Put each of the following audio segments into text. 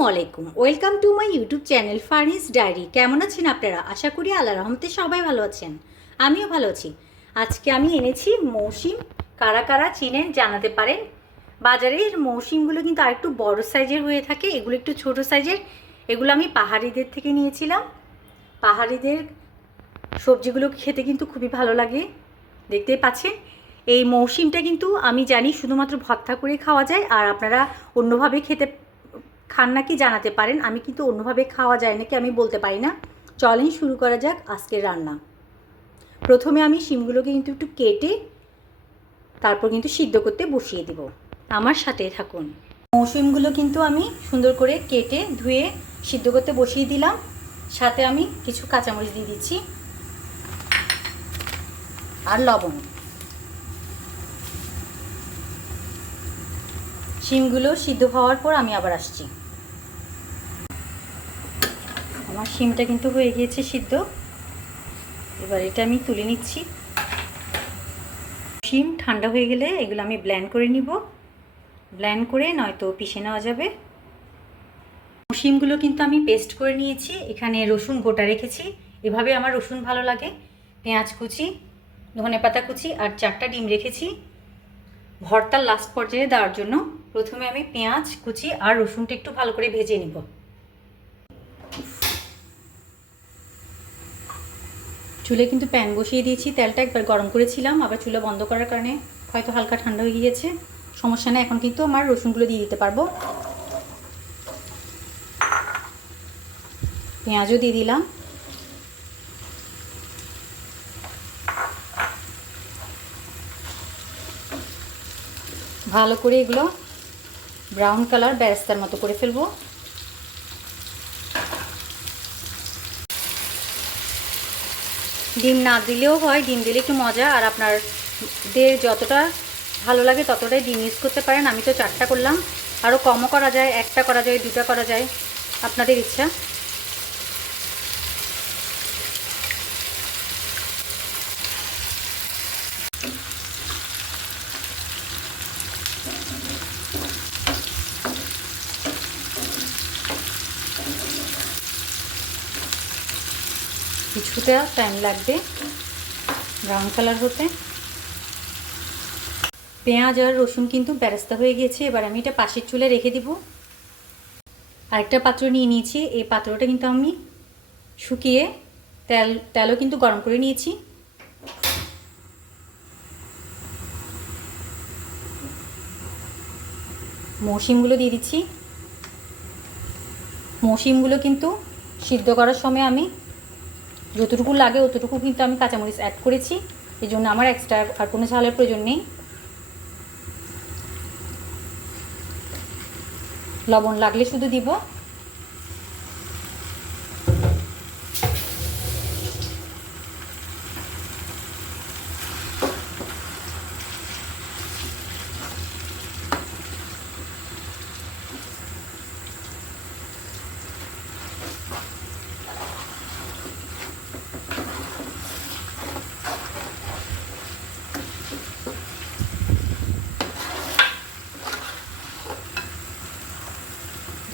আসসালামু আলাইকুম, welcome to my YouTube channel Farhi's diary. কেমন আছেন আপনারা? আশা করি আল্লাহর রহমতে সবাই ভালো আছেন, আমিও ভালো আছি। আজকে আমি এনেছি মৌসিম। কারা কারা চিনেন জানাতে পারেন। বাজারের মৌসিমগুলো কিন্তু আরেকটু বড় সাইজের হয়ে থাকে, এগুলো একটু ছোট সাইজের। এগুলো আমি পাহাড়িদের থেকে নিয়েছিলাম। পাহাড়িদের সবজিগুলো খেতে কিন্তু খুবই ভালো লাগে, দেখতেই পাচ্ছেন। এই মৌসিমটা কিন্তু আমি জানি শুধুমাত্র ভর্তা করে খাওয়া যায়, আর আপনারা অন্যভাবে খেতে খান নাকি জানাতে পারেন। আমি কিন্তু অন্যভাবে খাওয়া যায় নাকি আমি বলতে পারি না। চলেন শুরু করা যাক আজকের রান্না। প্রথমে আমি শিমগুলোকে কিন্তু একটু কেটে তারপর কিন্তু সিদ্ধ করতে বসিয়ে দেব। আমার সাথে থাকুন। মৌসিমগুলো কিন্তু আমি সুন্দর করে কেটে ধুয়ে সিদ্ধ করতে বসিয়ে দিলাম। সাথে আমি কিছু কাঁচামরিচ দিয়ে দিচ্ছি আর লবণ। শিমগুলো সিদ্ধ হওয়ার পর আমি আবার আসছি। আমার শিমটা কিন্তু হয়ে গিয়েছে সিদ্ধ। এবার এটা আমি তুলে নিচ্ছি। শিম ঠান্ডা হয়ে গেলে এগুলো আমি ব্লেন্ড করে নিব। ব্লেন্ড করে নয়তো পিষে নেওয়া যাবে। শিমগুলো কিন্তু আমি পেস্ট করে নিয়েছি। এখানে রসুন গোটা রেখেছি, এভাবে আমার রসুন ভালো লাগে। পেঁয়াজ কুচি, ধনেপাতা কুচি আর 4টা ডিম রেখেছি ভর্তার লাস্ট পর্যায়ে দেওয়ার জন্য। প্রথমে আমি পেঁয়াজ কুচি আর রসুনটা একটু ভালো করে ভেজে নিব। চুলে কিন্তু প্যান বসিয়ে দিয়েছি, তেলটা একবার গরম করেছিলাম, আবার চুলা বন্ধ করার কারণে হয়তো হালকা ঠান্ডা হয়ে গিয়েছে। সমস্যা নেই, এখন কিন্তু আমার রসুনগুলো দিয়ে দিতে পারবো। পেঁয়াজও দিয়ে দিলাম। ভালো করে এগুলো ব্রাউন কালার বেরেস্তার মতো করে ফেলবো। ডিম না দিলেও হয়, ডিম দিলে একটু মজা, আর আপনাদের যতটা ভালো লাগে ততটাই ডিম ইউজ করতে পারেন। আমি তো 4টা করলাম, আরও কমও করা যায়, 1টা করা যায়, 2টা করা যায়, আপনাদের ইচ্ছা। কিছুটা টাইম লাগবে ব্রাউন কালার হতে। পেঁয়াজ আর রসুন কিন্তু বেরেস্তা হয়ে গিয়েছে। এবার আমি এটা পাশের চুলে রেখে দিব। আরেকটা পাত্র নিয়ে নিয়েছি। এই পাত্রটা কিন্তু আমি শুকিয়ে তেলও কিন্তু গরম করে নিয়েছি। মৌসিমগুলো দিয়ে দিচ্ছি। মৌসিমগুলো কিন্তু সিদ্ধ করার সময় আমি যতটুকু লাগে অতটুকু কিন্তু আমি কাঁচামরিচ অ্যাড করেছি, এই জন্য আমার এক্সট্রা আর কোনো ঝালের প্রয়োজন নেই। লবণ লাগলে শুধু দিব।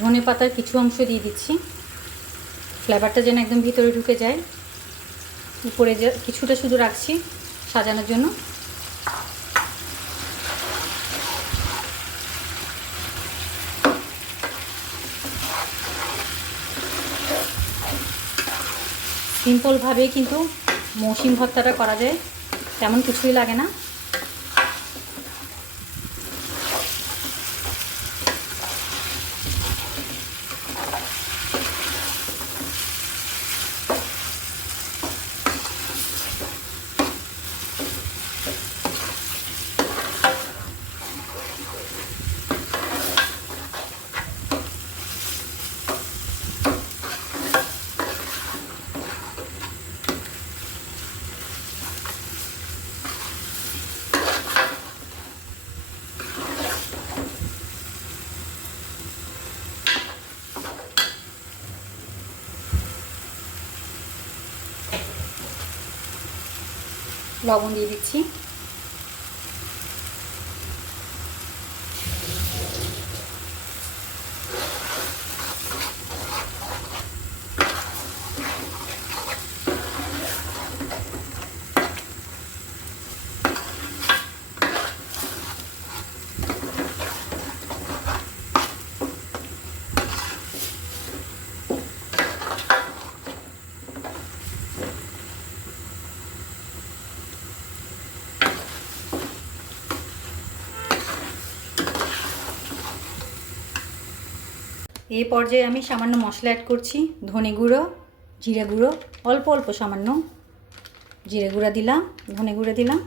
ধনে পাতার কিছু অংশ দিয়ে দিচ্ছি, ফ্লেভারটা যেন একদম ভিতরে ঢুকে যায়। উপরে যে কিছুটা শুধু রাখছি সাজানোর জন্য। সিম্পলভাবেই কিন্তু মৌসিম ভর্তাটা করা যায়, তেমন কিছুই লাগে না। লবণ দিয়ে দিচ্ছি। এই পর্যায়ে আমি সামান্য মশলা অ্যাড করছি। ধনে গুঁড়ো, জিরে গুঁড়ো, অল্প অল্প সামান্য জিরে গুঁড়া দিলাম, ধনে গুঁড়ো দিলাম।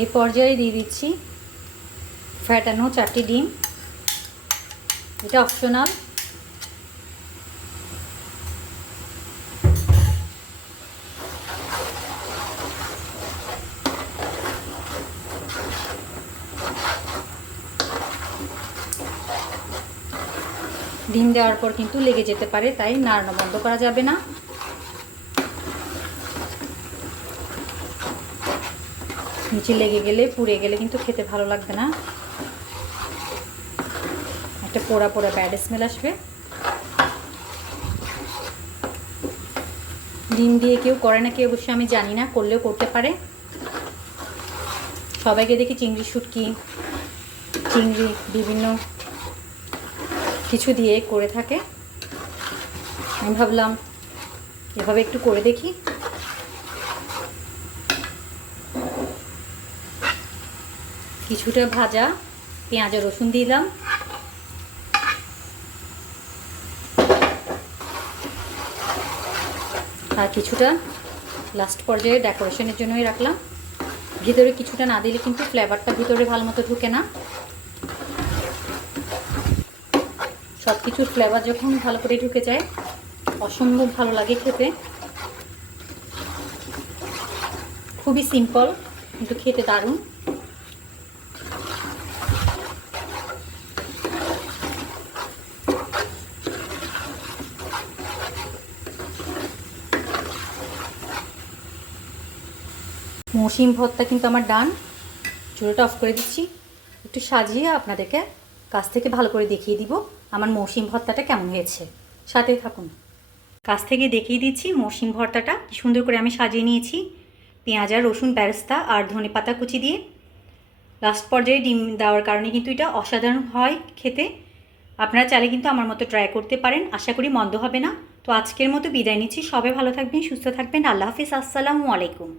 এই পর্যায়ে দিয়ে দিচ্ছি ফ্যাটানো 4টি ডিম। এটা অপশনাল। ডিম দেওয়ার পর কিন্তু লেগে যেতে পারে, তাই নাড়ানো বন্ধ করা যাবে না। নিচে লেগে গেলে, পুড়ে গেলে কিন্তু খেতে ভালো লাগবে না, একটা পোড়া পোড়া ব্যাড স্মেল আসবে। ডিম দিয়ে কেউ করে না কি অবশ্যই আমি জানি না, করলেও করতে পারে। সবাইকে দেখি চিংড়ি শুটকি, চিংড়ি বিভিন্ন কিছু দিয়ে করে থাকে। আমি ভাবলাম এভাবে একটু করে দেখি। কিছুটা ভাজা পেঁয়াজ আর রসুন দিলাম, আর কিছুটা লাস্ট পর্যায়ে ডেকোরেশনের জন্যই রাখলাম। ভিতরে কিছুটা না দিলে কিন্তু ফ্লেভারটা ভিতরে ভালো মতো ঢুকে না। সব কিছুর ফ্লেভার যখন ভালো করে ঢুকে যায় অসম্ভব ভালো লাগে খেতে। খুবই সিম্পল কিন্তু খেতে দারুণ। মৌসুম ভর্তা কিন্তু আমার ডান। চুলাটা অফ করে দিচ্ছি। একটু সাজিয়ে আপনাদেরকে কাছ থেকে ভালো করে দেখিয়ে দিব আমার মৌসুম ভর্তাটা কেমন হয়েছে। সাথে থাকুন। কাছ থেকে দেখিয়ে দিচ্ছি মৌসুম ভর্তাটা কি সুন্দর করে আমি সাজিয়ে নিয়েছি পেঁয়াজ আর রসুন, বেরেস্তা আর ধনেপাতা কুচি দিয়ে। লাস্ট পর্যায়ে ডিম দেওয়ার কারণে কিন্তু এটা অসাধারণ হয় খেতে। আপনারা চাইলে কিন্তু আমার মতো ট্রাই করতে পারেন, আশা করি মন্দ হবে না। তো আজকের মতো বিদায় নিচ্ছি। সবাই ভালো থাকবেন, সুস্থ থাকবেন। আল্লাহ হাফিজ, আসসালামু আলাইকুম।